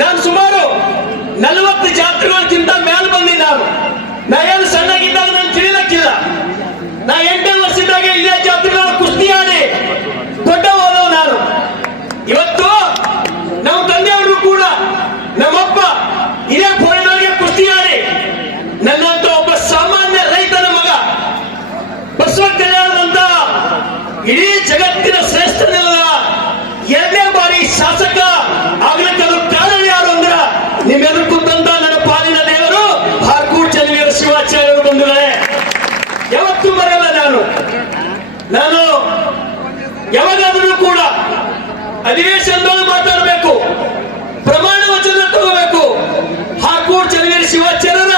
ನಾನು ಸುಮಾರು 40 ಜಾತ್ರೆಗಳಿಗಿಂತ ಮೇಲೆ ಬಂದಿದ್ದೆ. ನಾ ಏನು ಸಣ್ಣಗಿದ್ದಾಗ ನಾನು ತಿಳಿಲಕ್ಕಿಲ್ಲ. ನಾ 8ನೇ ವರ್ಷದಾಗ ಇದೇ ಜಾತ್ರೆಗಳ ಕುಸ್ತಿ ಆಡಿ ದೊಡ್ಡ ಹೋದವು ನಾನು. ಇವತ್ತು ನಮ್ಮ ತಂದೆಯವರು ಕೂಡ ನಮ್ಮಪ್ಪ ಇದೇ ಫೋನಿನೊಳಗೆ ಕುಸ್ತಿ ಆಡಿ ನನ್ನಂತ ಒಬ್ಬ ಸಾಮಾನ್ಯ ರೈತನ ಮಗ ಬಸವ ಕಲ್ಯಾಣದಂತ ಇಡೀ ಜಗತ್ತಿನ ಶ್ರೇಷ್ಠನೆಲ್ಲ 2ನೇ ಬಾರಿ ಶಾಸಕ ಆಗ್ಲಿಕ್ಕದು ಕಾರಣ ಯಾರು ಅಂದ್ರ ನಿಮ್ಮೆದುರು ಕುಂತಂತ ನನ್ನ ಪಾಲಿನ ದೇವರು ಹಾರ್ಕೂಡ್ ಚನ್ನವೀರ ಶಿವಾಚಾರ್ಯರು ಬಂಧುಗಳೇ. ಯಾವತ್ತೂ ಬರಲ್ಲ ನಾನು ಯಾವಾಗಾದರೂ ಕೂಡ ಅಧಿವೇಶನದೊಳಗೆ ಮಾತಾಡಬೇಕು, ಪ್ರಮಾಣ ವಚನ ತಗೋಬೇಕು. ಹಾರ್ಕೂಡ್ ಚನ್ನವೀರ ಶಿವಾಚಾರ್ಯರ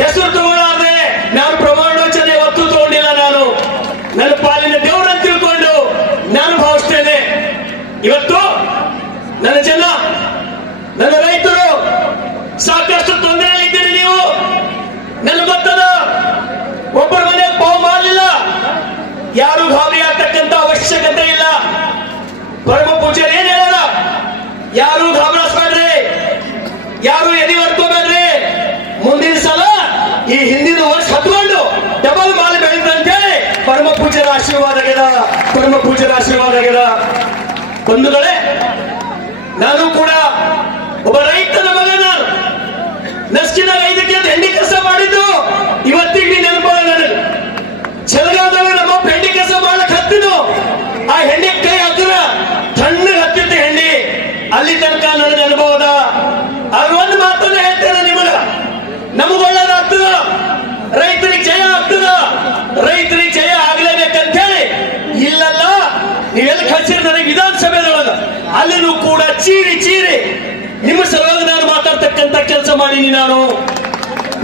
ಹೆಸರು ತಗೊಳ್ಳಾದ್ರೆ ನಾನು ಪ್ರಮಾಣ ವಚನ ಯಾವತ್ತೂ ತಗೊಂಡಿಲ್ಲ. ನಾನು ನನ್ನ ಪಾಲಿನ ದೇವರನ್ನು ತಿಳ್ಕೊಂಡು ನಾನು ಭಾವಿಸ್ತೇನೆ. ಇವತ್ತು ನನ್ನ ಜನ, ನನ್ನ ರೈತರು ಸಾಕಷ್ಟು ತೊಂದರೆಯಲ್ಲಿದ್ದೀರಿ. ನೀವು ನನ್ನ ಗೊತ್ತದ, ಒಬ್ಬರ ಮನೆಗೆ ಪಾವು ಮಾಡಲಿಲ್ಲ, ಯಾರು ಗಾಬರಿ ಆಗ್ತಕ್ಕಂತ ಅವಶ್ಯಕತೆ ಇಲ್ಲ. ಪರಮ ಪೂಜ್ಯರು ಏನ್ ಹೇಳ, ಯಾರು ಗಾಬರಿಸ್ಬೇಡ್ರಿ, ಯಾರು ಎದಿ ಹೊರ್ಕೋಬೇಡ್ರಿ. ಮುಂದಿನ ಸಲ ಈ ಹಿಂದಿನ ವರ್ಷ ಹತ್ಕೊಂಡು ಡಬಲ್ ಮಾಲ್ ಬೆಳೆದಂತೇಳಿ ಪರಮ ಪೂಜ್ಯರ ಆಶೀರ್ವಾದ ಆಗ್ಯದ, ಪರಮ ಪೂಜ್ಯರ ಆಶೀರ್ವಾದ ಆಗ್ಯದ. ಬಂಧುಗಳೇ, ನಾನು ಕೂಡ ಒಬ್ಬ ರೈತನ ಮಗ. ನಾನು ನಸ್ಕಿನಾಗ 5 ಕೆಜಿ ಹೆಂಡಿ ಕೆಲಸ ಮಾಡಿದ್ದು ಇವತ್ತಿಗೆ ನೆನಪಲ್ಲ ನನಗೆ. ಚಲಗಾಲದಾಗ ನಮ್ಮ ಹೆಂಡಿ ಕೆಲಸ ಮಾಡಕ್ ಹತ್ತಿದ್ದು, ಆ ಹೆಂಡಿ ಕೈ ಹತ್ತಿರ ತಣ್ಣಗೆ ಹತ್ತಿತ್ತು ಹೆಂಡಿ. ಅಲ್ಲಿ ತನಕ ನನಗೆ ಅನುಭವದ. ಆಗ ಒಂದು ಮಾತನ್ನ ಹೇಳ್ತೇನೆ ನಿಮಗ, ನಮಗ ಒಳ್ಳೇದಾಗ್ತದ, ರೈತರಿಗೆ ಜಯ ಆಗ್ತದ, ರೈತರಿಗೆ ಜಯ ಆಗ್ಲೇಬೇಕಂತ ಹೇಳಿ ಇಲ್ಲಲ್ಲ ನೀವೆಲ್ಲ ಕಳಿಸಿರಿ ನನಗೆ ವಿಧಾನಸಭೆದೊಳಗ. ಅಲ್ಲಿನೂ ಕೂಡ ಚೀರಿ ನಿಮ್ಮ ಸಲುವಾಗಿ ನಾನು ಮಾತಾಡ್ತಕ್ಕಂತ ಕೆಲಸ ಮಾಡೀನಿ. ನಾನು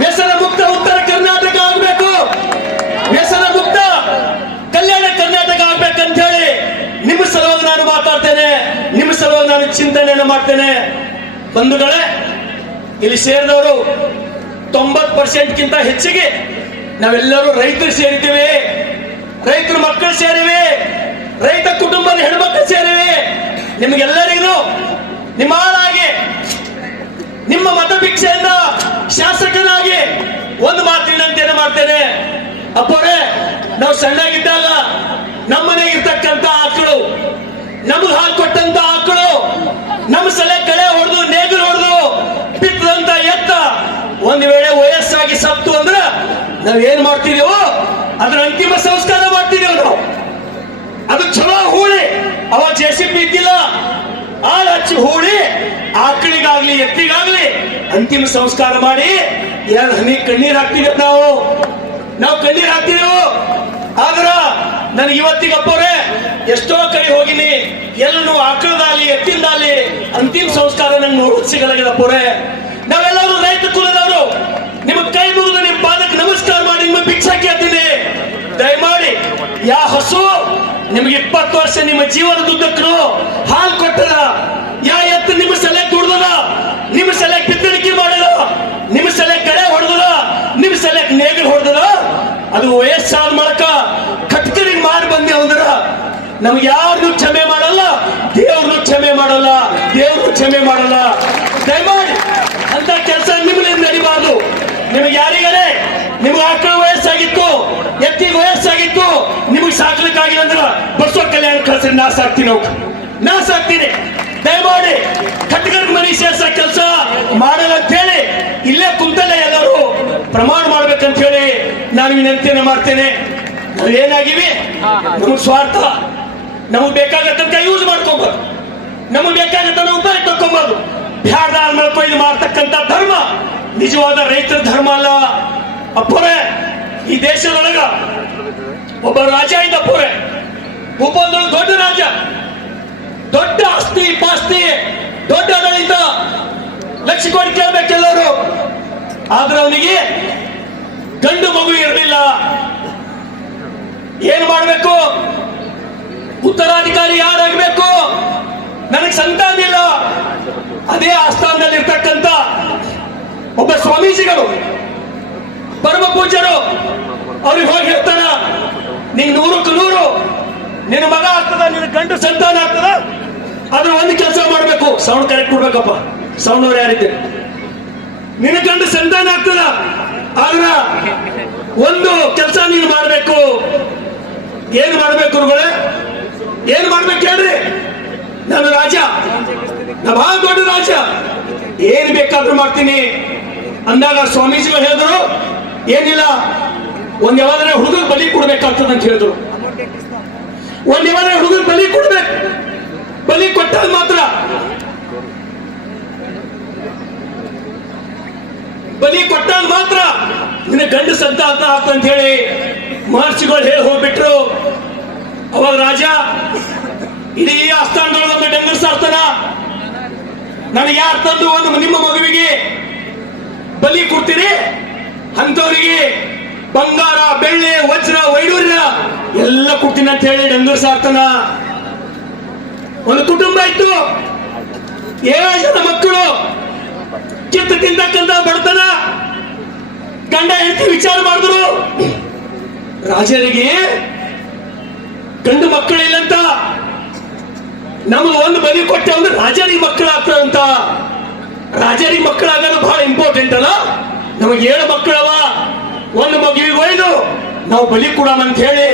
ವ್ಯಸನ ಮುಕ್ತ ಉತ್ತರ ಕರ್ನಾಟಕ ಆಗ್ಬೇಕು, ವ್ಯಸನ ಮುಕ್ತ ಕಲ್ಯಾಣ ಕರ್ನಾಟಕ ಆಗ್ಬೇಕಂತ ಹೇಳಿ ನಿಮ್ಮ ಸಲುವಾಗಿ ನಾನು ಮಾತಾಡ್ತೇನೆ, ನಿಮ್ಮ ಸಲುವಾಗಿ ನಾನು ಚಿಂತನೆಯನ್ನು ಮಾಡ್ತೇನೆ. ಬಂಧುಗಳೇ, ಇಲ್ಲಿ ಸೇರಿದವರು 90% ಹೆಚ್ಚಿಗೆ ನಾವೆಲ್ಲರೂ ರೈತರು ಸೇರಿದ್ದೇವೆ, ರೈತರ ಮಕ್ಕಳು ಸೇರಿವೆ, ರೈತ ಕುಟುಂಬದ ಹೆಣ್ಮಕ್ಳು ಸೇರಿವೆ. ನಿಮಗೆಲ್ಲರಿಗೂ ನಿಮ್ಮ ಆಳಾಗಿ, ನಿಮ್ಮ ಮತಭಿಕ್ಷೆಯಿಂದ ಶಾಸಕನಾಗಿ ಒಂದು ಮಾತಿನಂತೆ ಮಾಡ್ತೇನೆ. ಅಪ್ಪರೇ, ನಾವು ಸಣ್ಣಗಿದ್ದಾಗ ನಮ್ಮನೆಗೆ ಇರ್ತಕ್ಕಂತ ಆಕಳು, ನಮಗೆ ಹಾಲು ಕೊಟ್ಟಂತ ಆಕಳು, ನಮ್ಮ ಸಲ ಕಳೆ ಹೊಡೆದು ನೇಗಿಲು ಹೊಡೆದು ಬಿತ್ತದಂತ ಎತ್ತ ಒಂದು ವೇಳೆ ವಯಸ್ಸಾಗಿ ಸತ್ತು ಅಂದ್ರೆ ನಾವೇನ್ ಮಾಡ್ತಿದೀವೋ ಅದರ ಅಂತಿಮ ಸಂಸ್ಕಾರ ಮಾಡ್ತಿದೀವಿ ನಾವು. ಅದು ಚಲೋ ಹೂಳಿ, ಅವ JCB ಇದ್ದಿಲ್ಲ, ಆಳ ಹಚ್ಚಿ ಹೂಳಿ ಆಕಳಿಗಾಗ್ಲಿ ಎತ್ತಿಗಾಗ್ಲಿ ಅಂತಿಮ ಸಂಸ್ಕಾರ ಮಾಡಿ 2 ಹನಿ ಕಣ್ಣೀರ್ ಹಾಕ್ತಿದ್ವಿ ನಾವು ಕಣ್ಣೀರ್ ಹಾಕ್ತಿದೆವು. ಆದ್ರ ನನಗೆ ಇವತ್ತಿಗಪ್ಪವ್ರೆ ಎಷ್ಟೋ ಕಡೆ ಹೋಗಿನಿ, ಎಲ್ಲೂ ಆಕಳದಾಲಿ ಎತ್ತಿಂದಾಲಿ ಅಂತಿಮ ಸಂಸ್ಕಾರ ನಂಗೆ ನೋಡೋದು ಸಿಗಲಾಗಿದಪ್ಪವ್ರೆ. ನಾವೆಲ್ಲರೂ ರೈತ ಕುಲದವರು, ನಿಮ್ಮ ಕೈ ಮುಗಿದು ನಿಮ್ಮ ಪಾದಕ್ಕೆ ನಮಸ್ಕಾರ ಮಾಡಿ ನಿಮ್ಮ ಭಿಕ್ಷಾ ಕೇಳ್ತೀನಿ. ದಯಮಾಡಿ ಯಾ ಹಸು ನಿಮ್ಗೆ 20 ವರ್ಷ ನಿಮ್ಮ ಜೀವನದುದ್ದಕ್ಕೂ ಹಾಲು ಕೊಟ್ಟದ, ಯಾ ಎತ್ತು ನಿಮ್ಮ ಸಲ ದುಡ್ದದ, ನಿಮ್ಮ ಸಲ ಬಿತ್ತಣಿಕೆ ಮಾಡದ, ನಿಮ್ಮ ಸಲ ಕಡೆ ಹೊಡೆದದ, ನಿಮ್ಮ ಸಲ ನೇಗಿಲು ಹೊಡೆದದ, ಅದು ವಯಸ್ಸಾದ ಮೂಲಕ ಕಟ್ಕರಿಗೆ ಮಾಡಿ ಬಂದೇವು ಅಂದ್ರ ನಮ್ಗೆ ಯಾರನ್ನು ಕ್ಷಮೆ ಮಾಡಲ್ಲ, ದೇವ್ರನ್ನು ಕ್ಷಮೆ ಮಾಡಲ್ಲ, ದೇವ್ರನ್ನು ಕ್ಷಮೆ ಮಾಡಲ್ಲ. ದಯಮಾಡಿ ಅಂತ ಕೆಲಸ ನಿಮ್ಮಲ್ಲಿ ನಡಿಬಾರ್ದು. ನಿಮಗೆ ಯಾರಿಗಾರೆ ನಿಮ್ಗೆ ಆಕಳ ವಯಸ್ಸಾಗಿತ್ತು, ಎತ್ತಿಗೆ ವಯಸ್ಸಾಗಿತ್ತು, ನಿಮಗೆ ಸಾಕ್ಲಿಕ್ಕಾಗಿಲ್ಲ ಅಂದ್ರ ಬಸವ ಕಲ್ಯಾಣ ಕಳಿಸಿ ನಾಶ ಆಗ್ತೀನಿ. ದಯಮಾಡಿ ಕಟ್ಕರ್ ಮನಿ ಸೇರ್ಸ ಕೆಲಸ ಮಾಡಲ್ಲ ಅಂತ ಹೇಳಿ ಇಲ್ಲೇ ಕುಂತಲ್ಲೇ ಎಲ್ಲರೂ ಪ್ರಮಾಣ ಮಾಡ್ಬೇಕಂತ ಹೇಳಿ ನಾನು ವಿನಂತಿಯನ್ನು ಮಾಡ್ತೇನೆ. ನಾವೇನಾಗಿವಿ, ನಮಗ್ ಸ್ವಾರ್ಥ, ನಮಗ್ ಬೇಕಾಗತ್ತಂತ ಯೂಸ್ ಮಾಡ್ಕೋಬಹುದು, ನಮಗ್ ಬೇಕಾಗತ್ತ ಉಪಯೋಗ ತಕ್ಕೋಬಹುದು. ಬ್ಯಾಡ್ದಾರ ಮೇಲೆ ಇದು ಮಾಡ್ತಕ್ಕಂಥ ಧರ್ಮ ನಿಜವಾದ ರೈತರ ಧರ್ಮ ಅಲ್ಲ. ಅಪ್ಪರೇ, ಈ ದೇಶದೊಳಗ ಒಬ್ಬ ರಾಜ ಇದ್ದಪ್ಪರೇ, ಒಬ್ಬೊಂದು ದೊಡ್ಡ ರಾಜ, ದೊಡ್ಡ ಆಸ್ತಿ ಪಾಸ್ತಿ, ದೊಡ್ಡ ಆಡಳಿತ, ಲಕ್ಷ ಕೋಟಿ ಕೇಳಬೇಕೆಲ್ಲರೂ. ಆದ್ರೆ ಅವನಿಗೆ ಗಂಡು ಮಗು ಇರಲಿಲ್ಲ. ಏನ್ ಮಾಡ್ಬೇಕು, ಉತ್ತರಾಧಿಕಾರಿ ಯಾರಾಗಬೇಕು, ನನಗೆ ಸಂತಾನ ಇಲ್ಲ. ಅದೇ ಆಸ್ಥಾನದಲ್ಲಿ ಇರ್ತಕ್ಕಂಥ ಒಬ್ಬ ಸ್ವಾಮೀಜಿಗಳು, ಪರಮ ಪೂಜ್ಯರು ಅವ್ರಿಗೆ ಹೋಗಿ ಹೇಳ್ತಾನ, ನಿನ್ 100ಕ್ಕೆ 100 ನಿನ್ನ ಮಗ ಆಗ್ತದ, ನಿನ್ನ ಗಂಡು ಸಂತಾನ ಆಗ್ತದ, ಆದ್ರೆ ಒಂದು ಕೆಲಸ ಮಾಡ್ಬೇಕು, ಸೌಂಡ್ ಕರೆಕ್ಟ್ ಕೊಡ್ಬೇಕಪ್ಪ, ಸೌಂಡವ್ರು ಯಾರಿದ್ದೀರಿ? ನಿನ್ನ ಗಂಡು ಸಂತಾನ ಆಗ್ತದ, ಆದ್ರ ಒಂದು ಕೆಲಸ ನೀನು ಮಾಡ್ಬೇಕು. ಏನು ಮಾಡ್ಬೇಕು ಗುರುಗಳೇ? ಏನ್ ಮಾಡ್ಬೇಕು ಹೇಳ್ರಿ? ನಾನು ರಾಜ, ನಾ ಬಹಳ ದೊಡ್ಡ ರಾಜ, ಏನ್ ಬೇಕಾದ್ರೂ ಮಾಡ್ತೀನಿ ಅಂದಾಗ ಸ್ವಾಮೀಜಿಗಳು ಹೇಳಿದ್ರು, ಏನಿಲ್ಲ ಒಂದ್ ಯಾವಾದ್ರೆ ಹುಡುಗ ಬಲಿ ಕೊಡ್ಬೇಕಾಗ್ತದ ಅಂತ ಹೇಳಿದ್ರು. ಒಂದ್ ಯಾವಾದ್ರೆ ಹುಡುಗ ಬಲಿ ಕೊಡ್ಬೇಕು, ಬಲಿ ಕೊಟ್ಟಾಗ ಮಾತ್ರ ನಿನ್ನ ಗಂಡು ಸಂತಾನ ಆಗ್ತಂತ ಹೇಳಿ ಮಹರ್ಷಿಗಳು ಹೇಳಿ ಹೋಗ್ಬಿಟ್ರು. ಅವಾಗ ರಾಜ ಇಡೀ ಆಸ್ಥಾನದೊಳಗೆ ಒಂದು ಡಂಗರ್ ಸಾರ್ತಾನ, ನನಗೆ ಯಾರು ತಂದು ಒಂದು ನಿಮ್ಮ ಮಗುವಿಗೆ ಬಲಿ ಕೊಡ್ತೀರಿ ಅಂತವರಿಗೆ ಬಂಗಾರ, ಬೆಳ್ಳಿ, ವಜ್ರ, ವೈಡೂರ್ಯ ಎಲ್ಲ ಕೊಡ್ತೀನಿ ಅಂತ ಹೇಳಿ ಡಂಗರ್ ಸಾರ್ತಾನ. ಒಂದು ಕುಟುಂಬ ಇತ್ತು, 7 ಜನ ಮಕ್ಕಳು, ಕಿತ್ತು ತಿಂತಕ್ಕಂತ ಬಡತನ. ಗಂಡ ಹೆಂಡತಿ ವಿಚಾರ ಮಾಡಿದ್ರು, ರಾಜರಿಗೆ ಗಂಡು ಮಕ್ಕಳಿಲ್ಲಂತ, ನಮ್ಗೆ ಒಂದು ಬಲಿ ಕೊಟ್ಟೆ ಅಂದ್ರೆ ರಾಜರಿಗೆ ಮಕ್ಕಳಾಗ್ತಾರಂತ. ರಾಜರಿಗೆ ಮಕ್ಕಳಾಗೋದು ಬಹಳ ಇಂಪಾರ್ಟೆಂಟ್ ಅಲ್ಲ. ನಮಗೆ 7 ಮಕ್ಕಳವ, ಒಂದು ಮಗುವಿಗೆ ಒಯ್ದು ನಾವು ಬಲಿ ಕೊಡೋಣ ಅಂತ ಹೇಳಿ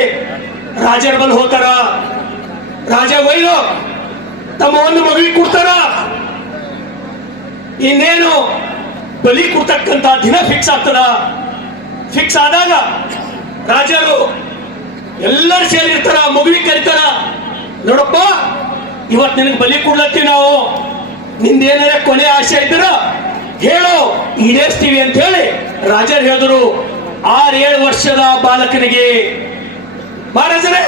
ರಾಜರು ಬಂದು ಹೋಗ್ತಾರ. ರಾಜ ಒಯ್ದು ತಮ್ಮ ಒಂದು ಮಗುವಿಗೆ ಕೊಡ್ತಾರ. ಇನ್ನೇನು ಬಲಿ ಕೊಡ್ತಕ್ಕಂತ ದಿನ ಫಿಕ್ಸ್ ಆಗ್ತದ. ಫಿಕ್ಸ್ ಆದಾಗ ರಾಜರು ಎಲ್ಲರೂ ಸೇರಿರ್ತಾರ, ಮಗುವಿಗೆ ಕರೀತಾರ, ನೋಡಪ್ಪ ಇವತ್ತು ನಿನಗೆ ಬಲಿ ಕೊಡ್ಲತ್ತೀವಿ ನಾವು, ನಿಂದೇನಾರ ಕೊನೆ ಆಸೆ ಇದ್ರ ಹೇಳು, ಈಡೇರಿಸ್ತೀವಿ ಅಂತ ಹೇಳಿ ರಾಜರು ಹೇಳಿದ್ರು. 6-7 ವರ್ಷದ ಬಾಲಕನಿಗೆ, ಮಹಾರಾಜರೇ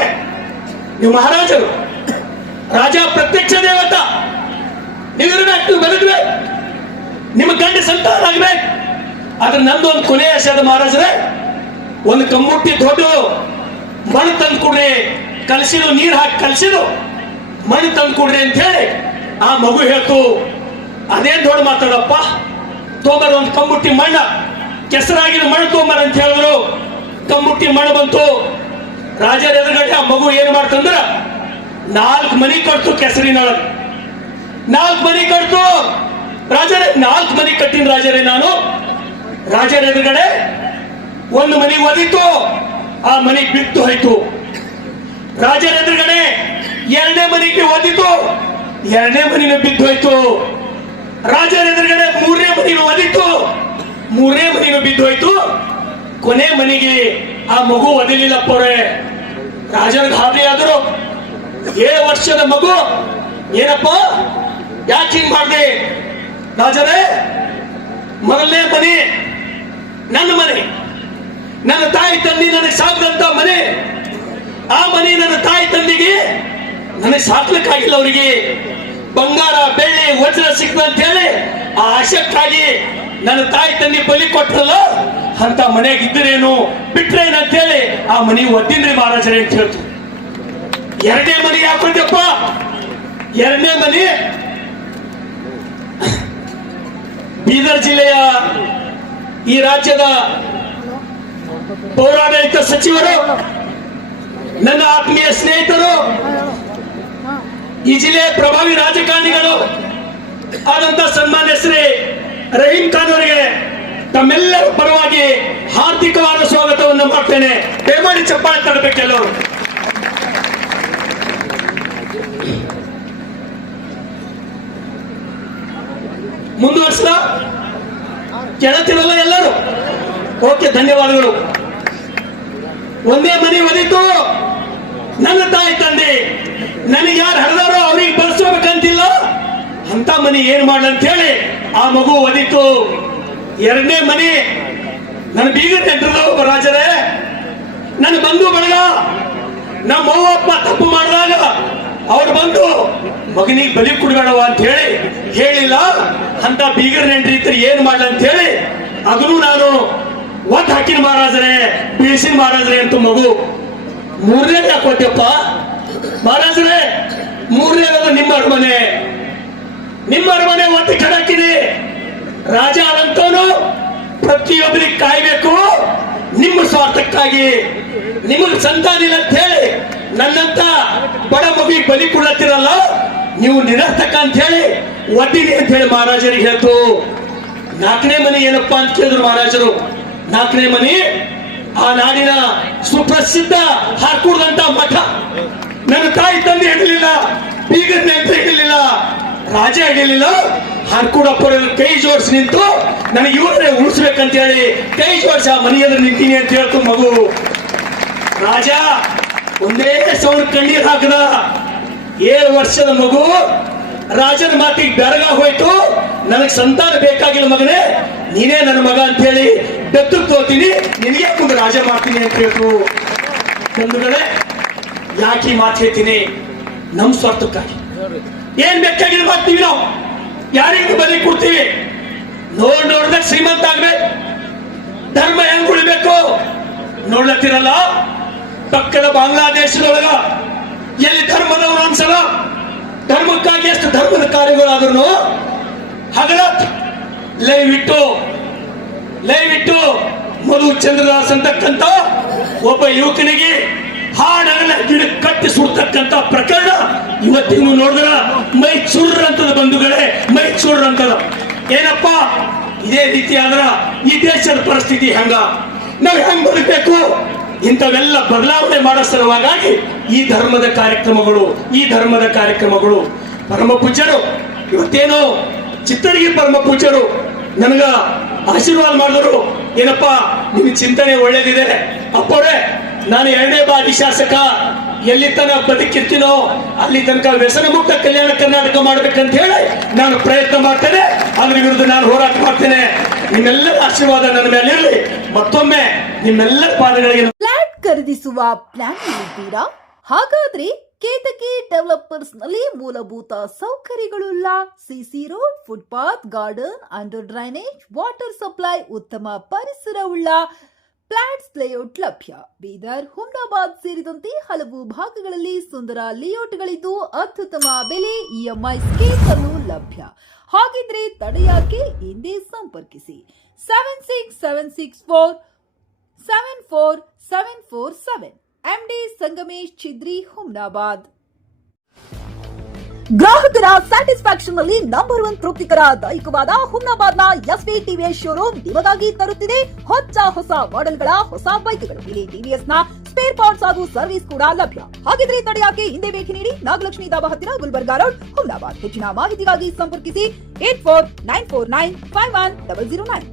ನೀವು ಮಹಾರಾಜರು, ರಾಜ ಪ್ರತ್ಯಕ್ಷ ದೇವತ, ನೀವಿರ್ಬೇಕು, ನೀವು ಬದುಕ್ಬೇಕು, ನಿಮ್ಮ ಗಂಡ ಸಂತಾನ ಆಗ್ಬೇಕು. ಆದ್ರೆ ನಂದು ಒಂದು ಕೊನೆ ಆಸೆ ಅದ ಮಹಾರಾಜರೇ, ಒಂದು ಕಮ್ಮುಟ್ಟಿ ದೊಡ್ಡ ಮಣ್ಣು ತಂದು ಕೊಡ್ರಿ, ಕಲಸಿದು ನೀರು ಹಾಕಿ ಕಲಸಿದು ಮಣ್ಣು ತಂದು ಕೊಡ್ರಿ ಅಂತ ಹೇಳಿ ಆ ಮಗು ಹೇಳ್ತು. ಅದೇನ್ ದೊಡ್ಡ ಮಾತಾಡಪ್ಪ, ತೊಂಬರ ಒಂದು ಕಮ್ಮುಟ್ಟಿ ಮಣ್ಣ, ಕೆಸರಾಗಿರೋ ಮಣ್ಣು ತೊಂಬರ ಅಂತ ಹೇಳಿದ್ರು. ಕಮ್ಮುಟ್ಟಿ ಮಣ್ಣು ಬಂತು. ರಾಜರ ಎದುರುಗಡೆ ಆ ಮಗು ಏನ್ ಮಾಡ್ತಂದ್ರ 4 ಮನಿ ಕಟ್ತು ಕೆಸರಿನೊಳಗೆ. 4 ಮನಿ ಕಟ್ತು. ರಾಜರೇ 4 ಮನಿ ಕಟ್ಟಿನ ರಾಜರೇ ನಾನು. ರಾಜರ ಎದುರುಗಡೆ ಒಂದು ಮನಿ ಒದಿತು, ಆ ಮನಿ ಬಿತ್ತು ಹೋಯ್ತು. ರಾಜರ ಎದುರುಗಡೆ 2ನೇ ಮನಿಗೆ ಒದಿತು, 2ನೇ ಮನಿನ ಬಿದ್ದು ಹೋಯ್ತು. ರಾಜರ ಎದುರುಗಡೆ 3ನೇ ಮನಿನ ಒದಿತು, 3ನೇ ಮನಿನ ಬಿದ್ದು ಹೋಯ್ತು. ಕೊನೆ ಮನಿಗೆ ಆ ಮಗು ಒದಿಲಿಲ್ಲಪ್ಪವ್ರೆ. ರಾಜರ ಗಾಬರಿ ಆದ್ರು. 7 ವರ್ಷದ ಮಗು, ಏನಪ್ಪ ಯಾಕೆ ಹಿಂಗ್ ಮಾಡ್ದೆ? ರಾಜರೇ, ಮೊದಲನೇ ಮನೆ ನನ್ನ ಮನೆ, ನನ್ನ ತಾಯಿ ತಂದೆ ನನಗೆ ಸಾಕಿದಂತ ಮನೆ. ಆ ಮನೆ ನನ್ನ ತಾಯಿ ತಂದೆಗೆ ನನಗೆ ಸಾಕ್ಲಿಕ್ಕಾಗಿಲ್ಲ. ಅವರಿಗೆ ಬಂಗಾರ, ಬೆಳ್ಳಿ, ವಜ್ರ ಸಿಕ್ತಂತ ಹೇಳಿ ಆ ಆಶಕ್ಕಾಗಿ ನನ್ನ ತಾಯಿ ತಂದೆ ಬಲಿ ಕೊಟ್ಟರಲ್ಲ, ಅಂತ ಮನೆಯಾಗ ಇದ್ದರೇನು ಬಿಟ್ರೇನಂತ ಹೇಳಿ ಆ ಮನೆ ಒದ್ದಿನ್ರಿ ಮಹಾರಾಜರೇ ಅಂತ ಹೇಳ್ತು. 2ನೇ ಮನೆ ಯಾಕೊಂಡಪ್ಪ? 2ನೇ ಮನೆ ಬೀದರ್ ಜಿಲ್ಲೆಯ ಈ ರಾಜ್ಯದ ಪೌರಾಡಳಿತ ಸಚಿವರು, ನನ್ನ ಆತ್ಮೀಯ ಸ್ನೇಹಿತರು, ಈ ಜಿಲ್ಲೆಯ ಪ್ರಭಾವಿ ರಾಜಕಾರಣಿಗಳು ಆದಂತ ಸನ್ಮಾನ್ಯ ಶ್ರೀ ರಹೀಂ ಖಾನ್ ಅವರಿಗೆ ತಮ್ಮೆಲ್ಲರ ಪರವಾಗಿ ಹಾರ್ದಿಕವಾದ ಸ್ವಾಗತವನ್ನು ಮಾಡ್ತೇನೆ. ದಯಮಾಡಿ ಚಪ್ಪಾಳೆ ತರಬೇಕೆಲ್ಲರೂ. ಮುಂದುವರಿಸಿದ ಕೇಳುತ್ತಿರಲ್ಲ ಎಲ್ಲರೂ? ಓಕೆ, ಧನ್ಯವಾದಗಳು. ಒಂದೇ ಮನೆ ಒದಿತು. ನನ್ನ ತಾಯಿ ತಂದೆ ನನಗೆ ಯಾರು ಹರಿದಾರೋ ಅವ್ರಿಗೆ ಬಳಸ್ಕೋಬೇಕಂತಿಲ್ಲ, ಅಂತ ಮನೆ ಏನ್ ಮಾಡ್ಲಂತ ಹೇಳಿ ಆ ಮಗು ಒದಿತು. 2ನೇ ಮನೆ ನನ್ನ ಬೀಗರ ನೆಂಟರದವ ರಾಜರೇ, ನನ್ನ ಬಂಧು ಬಳಗ, ನಮ್ಮ ಅವ್ವ ಅಪ್ಪ ತಪ್ಪು ಮಾಡಿದಾಗ ಅವ್ರು ಬಂದು ಮಗನಿಗೆ ಬಲಿ ಕೊಡಬೇಡವ ಅಂತ ಹೇಳಿ ಹೇಳಿಲ್ಲ. ಅಂತ ಬೀಗರ ನೆಂಟ್ರಿ ಇದ್ರೆ ಏನ್ ಮಾಡ್ಲ ಅಂತ ಹೇಳಿ ಅದನ್ನು ನಾನು ಒತ್ತು ಹಾಕಿನ ಮಹಾರಾಜರೇ, ಬೀಳಿಸಿನ ಮಹಾರಾಜರೇ ಅಂತ ಮಗು. 3ನೇ ಯಾಕೋದ್ಯಪ್ಪ ಮಹಾರಾಜರೇ? 3ನೇದು ನಿಮ್ಮ ಅರಮನೆ, ನಿಮ್ಮ ಅರಮನೆ ಒತ್ತಿ ಕಡಾಕಿದೆ. ರಾಜ ಆದಂತವನು ಪ್ರತಿಯೊಬ್ಬರಿಗೆ ಕಾಯ್ಬೇಕು, ನಿಮ್ಮ ಸ್ವಾರ್ಥಕ್ಕಾಗಿ. ನಿಮಗೆ ಸಂತಾನ ಇಲ್ಲ ಅಂತ ಹೇಳಿ ನನ್ನಂತ ಬಡ ಮಗುವಿಗೆ ಬಲಿ ಕೊಡ್ಲತ್ತಿರಲ್ಲ, ನೀವು ನಿರರ್ಥಕ ಅಂತ ಹೇಳಿ ಒಡ್ಡಿನಿ ಅಂತ ಹೇಳಿ ಮಹಾರಾಜರಿಗೆ ಹೇಳ್ತು. 4ನೇ ಮನೆ ಏನಪ್ಪಾ ಅಂತ ಕೇಳಿದ್ರು ಮಹಾರಾಜರು. 4ನೇ ಮನೆ ಆ ನಾಡಿನ ಸುಪ್ರಸಿದ್ಧ ಹಾರ್ಕೂಡ್ದಂತ ಮಠ. ನನ್ನ ತಾಯಿ ತಂದೆ ಹಿಡಲಿಲ್ಲ, ಬೀಗದ ನೆಂಟರು ಹಿಡಲಿಲ್ಲ, ರಾಜ ಹಿಡಲಿಲ್ಲ. ಹಾರ್ಕೂಡಪ್ಪರ ಕೈ ಜೋಡಿಸಿ ನಿಂತು ನನಗೆ ಇವರೇ ಉಳಿಸ್ಬೇಕಂತ ಹೇಳಿ ಕೈ ಜೋಡಿಸಿ ಆ ಮನೆಯಲ್ಲಿ ನಿಂತೀನಿ ಅಂತ ಹೇಳ್ತು ಮಗು. ರಾಜ ಒಂದೇ ಸೌಂಡ್ ಕಣ್ಣೀರ್ ಹಾಕದ. 7 ವರ್ಷದ ಮಗು ರಾಜನ ಮಾತಿಗೆ ಬೆರಗ ಹೋಯ್ತು. ನನಗೆ ಸಂತಾನ ಬೇಕಾಗಿಲ್ಲ ಮಗನೇ, ನೀನೇ ನನ್ನ ಮಗ ಅಂತ ಹೇಳಿ ದತ್ತು ತೋತೀನಿ, ನಿನಗೆ ಮುಂದೆ ರಾಜ ಮಾಡ್ತೀನಿ ಅಂತ ಹೇಳ್ತು. ಬಂಧುಗಳೇ, ಯಾಕೆ ಈ ಮಾತು ಹೇಳ್ತೀನಿ? ನಮ್ ಸ್ವಾರ್ಥಕ್ಕಾಗಿ ಏನ್ ಬೇಕಾಗಿಲ್ಲ ಮಾಡ್ತೀವಿ ನಾವು, ಯಾರಿಗೂ ಬಲಿ ಕೊಡ್ತೀವಿ. ನೋಡ್ದಾಗ ಶ್ರೀಮಂತ ಆಗ್ಬೇಕು, ಧರ್ಮ ಹೆಂಗ್ ಉಳಿಬೇಕು ನೋಡ್ಲತ್ತಿರಲ್ಲ. ಪಕ್ಕದ ಬಾಂಗ್ಲಾದೇಶದೊಳಗ ಎಲ್ಲಿ ಧರ್ಮದವರು ಅನ್ಸಲ್ಲ, ಧರ್ಮಕ್ಕಾಗಿ ಎಷ್ಟು ಧರ್ಮದ ಕಾರ್ಯಗಳಾದ್ರೂ ಹಗಲತ್ ಲೈವ್ ಇಟ್ಟು ಮಧು ಚಂದ್ರದಾಸ್ ಅಂತಕ್ಕಂತ ಒಬ್ಬ ಯುವಕನಿಗೆ ಹಾಡಗಲ ಗಿಡ ಕಟ್ಟಿ ಸುಡ್ತಕ್ಕಂತ ಪ್ರಕರಣ ಇವತ್ತಿನ ನೋಡಿದ್ರ ಮೈ ಚುರ್ರ ಅಂತದ. ಬಂಧುಗಳೇ, ಮೈ ಚುರ್ರ ಅಂತದ. ಏನಪ್ಪ ಇದೇ ರೀತಿ ಆದ್ರ ಈ ದೇಶದ ಪರಿಸ್ಥಿತಿ ಹೆಂಗ, ನಾವ್ ಹೆಂಗ್ ಬದುಕಬೇಕು? ಇಂಥವೆಲ್ಲ ಬದಲಾವಣೆ ಮಾಡೋ ಸಲುವಾಗಿ ಈ ಧರ್ಮದ ಕಾರ್ಯಕ್ರಮಗಳು ಪರಮ ಪೂಜ್ಯರು ಇವತ್ತೇನೋ ಚಿತ್ತರಿಗೆ ಪರಮ ಪೂಜ್ಯರು ನನಗ ಆಶೀರ್ವಾದ ಮಾಡಿದ್ರು. ಏನಪ್ಪ ನಿಮ್ ಚಿಂತನೆ ಒಳ್ಳೇದಿದೆ ಅಪ್ಪರೇ, ನಾನು 2ನೇ ಬಾರಿ ಶಾಸಕ, ಎಲ್ಲಿ ತನಕ ಬದುಕಿರ್ತೀನೋ ಅಲ್ಲಿ ತನಕ ವ್ಯಸನ ಮುಕ್ತ ಕಲ್ಯಾಣ ಕರ್ನಾಟಕ ಮಾಡ್ಬೇಕಂತ ಹೇಳಿ ನಾನು ಪ್ರಯತ್ನ ಮಾಡ್ತೇನೆ. ಅದ್ರ ವಿರುದ್ಧ ನಾನು ಹೋರಾಟ ಮಾಡ್ತೇನೆ. ನಿಮ್ಮೆಲ್ಲರ ಆಶೀರ್ವಾದ ನನ್ನ ಮೇಲೆ ಇರಲಿ. ಮತ್ತೊಮ್ಮೆ ನಿಮ್ಮೆಲ್ಲರ ಪಾದಗಳಿಗೆ. ಫ್ಲಾಟ್ ಖರೀದಿಸುವ ಪ್ಲಾನ್ ಇದ್ದೀರಾ? ಹಾಗಾದ್ರೆ ಕೇತಕಿ ಡೆವಲಪರ್ಸ್ ನಲ್ಲಿ ಮೂಲಭೂತ ಸೌಕರ್ಯಗಳುಳ್ಳ CC road, footpath, garden, under drainage, water supply, ಉತ್ತಮ ಪರಿಸರವುಳ್ಳ ಫ್ಲಾಟ್ಸ್ ಲೇಔಟ್ ಲಭ್ಯ. ಬೀದರ್, ಹುಮ್ನಾಬಾದ್ ಸೇರಿದಂತೆ ಹಲವು ಭಾಗಗಳಲ್ಲಿ ಸುಂದರ ಲೇಔಟ್ಗಳಿದ್ದು ಅತ್ಯುತ್ತಮ ಬೆಲೆ, ಇಎಂಐ ಸ್ಕೀಮ್ ಅನ್ನು ಲಭ್ಯ. ಹಾಗಿದ್ರೆ ತಡೆಯಾಕೆ? ಹಿಂದೆ ಸಂಪರ್ಕಿಸಿ 7676474747 ಎಂಡಿ ಸಂಗಮೇಶ್ ಚಿದ್ರಿ, ಹುಮ್ನಾಬಾದ್. ಗ್ರಾಹಕರ ಸ್ಯಾಟಿಸ್ಫ್ಯಾಕ್ಷನ್ ನಲ್ಲಿ ನಂಬರ್ 1 ತೃಪ್ತಿಕರದಾಯಕವಾದ ಹುಮ್ನಾಬಾದ್ನ ಎಸ್ವಿ ಟಿವಿಎಸ್ ಶೋರೂಮ್ ನಿಮಗಾಗಿ ತರುತ್ತಿದೆ ಹೊಸ ಮಾಡೆಲ್ಗಳ ಹೊಸ ಬೈಕ್ಗಳು. ಇಲ್ಲಿ ಟಿವಿಎಸ್ ನ ಸ್ಪೇರ್ ಪಾರ್ಟ್ಸ್ ಹಾಗೂ ಸರ್ವಿಸ್ ಕೂಡ ಲಭ್ಯ. ಹಾಗಿದ್ರೆ ತಡೆಯಾಕೆ? ಹಿಂದೆ ಭೇಟಿ ನೀಡಿ. ನಾಗಲಕ್ಷ್ಮಿ ಧಾಬಾ ಹತ್ತಿರ, ಗುಲ್ಬರ್ಗಾ ರೋಡ್, ಹುಮ್ನಾಬಾದ್. ಹೆಚ್ಚಿನ ಮಾಹಿತಿಗಾಗಿ ಸಂಪರ್ಕಿಸಿ 8494951009.